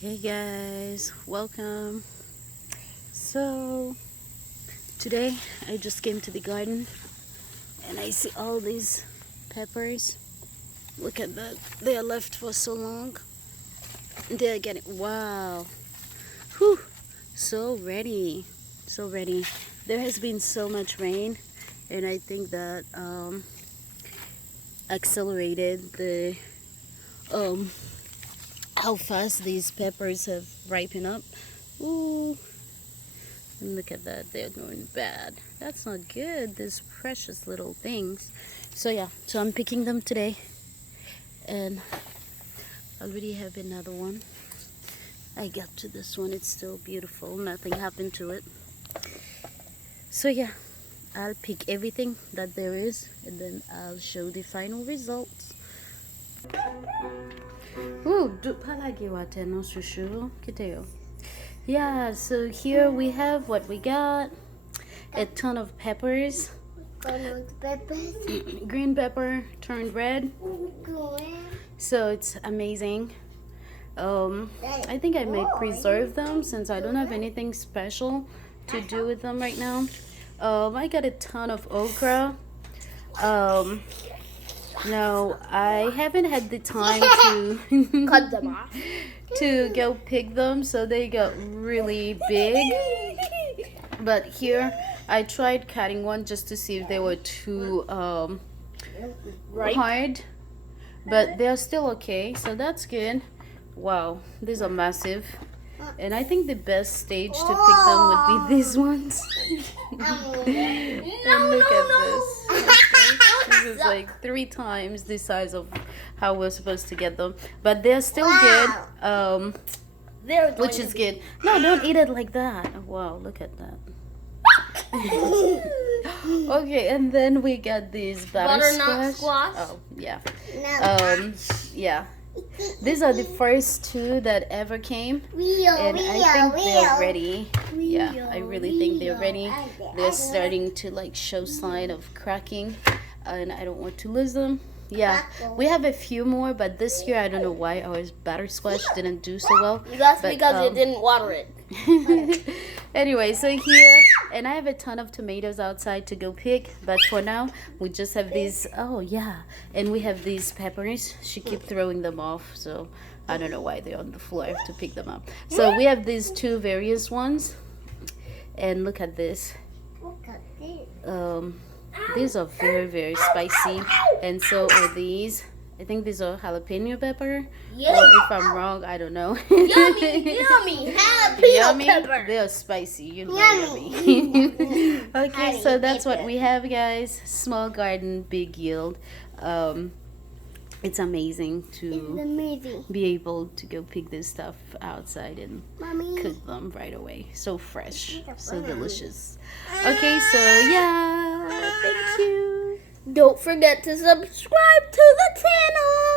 Hey guys, welcome. So today I just came to the garden and I see all these peppers. Look at that. They are left for so long. They're getting, wow. Whew. So ready. So ready. There has been so much rain and I think that accelerated the um how fast these peppers have ripened up. Ooh. And look at that, they're going bad. That's not good, these precious little things. So yeah, so I'm picking them today. And I already have another one. I got to this one, it's still beautiful. Nothing happened to it. So yeah, I'll pick everything that there is and then I'll show the final results. Ooh, palagi wate no shushu kiteo. Yeah, so here we have what we got. A ton of peppers. Green pepper turned red. So it's amazing. I think I may preserve them since I don't have anything special to do with them right now. I got a ton of okra. No, I haven't had the time to cut them off. to go pick them, so they got really big. But here I tried cutting one just to see if they were too hard, but they're still okay, so that's good. Wow, these are massive, and I think the best stage to pick them would be these ones. And look at this. This is like 3 times the size of how we're supposed to get them, but they're still good. Which is good. No, don't eat it like that. Oh, wow, look at that. Okay, and then we got these Butternut squash. Oh, yeah. Yeah. These are the first 2 that ever came, and I think they're ready. Yeah, I really think they're ready. They're starting to like show sign of cracking, and I don't want to lose them. Yeah, we have a few more, but this year I don't know why our butterscotch didn't do so well. That's because you didn't water it. Anyway, so here, and I have a ton of tomatoes outside to go pick, but for now we just have these. Oh yeah, and we have these peppers. She keep throwing them off, so I don't know why they're on the floor. I have to pick them up. So we have these 2 various ones, and look at this. These are very, very spicy, and so are these. I think these are jalapeno pepper, or if I'm wrong, I don't know. Yummy jalapeno pepper. They are spicy, you know, yummy. Okay, so that's what we have, guys. Small garden, big yield. It's amazing to be able to go pick this stuff outside and cook them right away. So fresh, so delicious. Okay, so yeah, thank you. Don't forget to subscribe to the channel.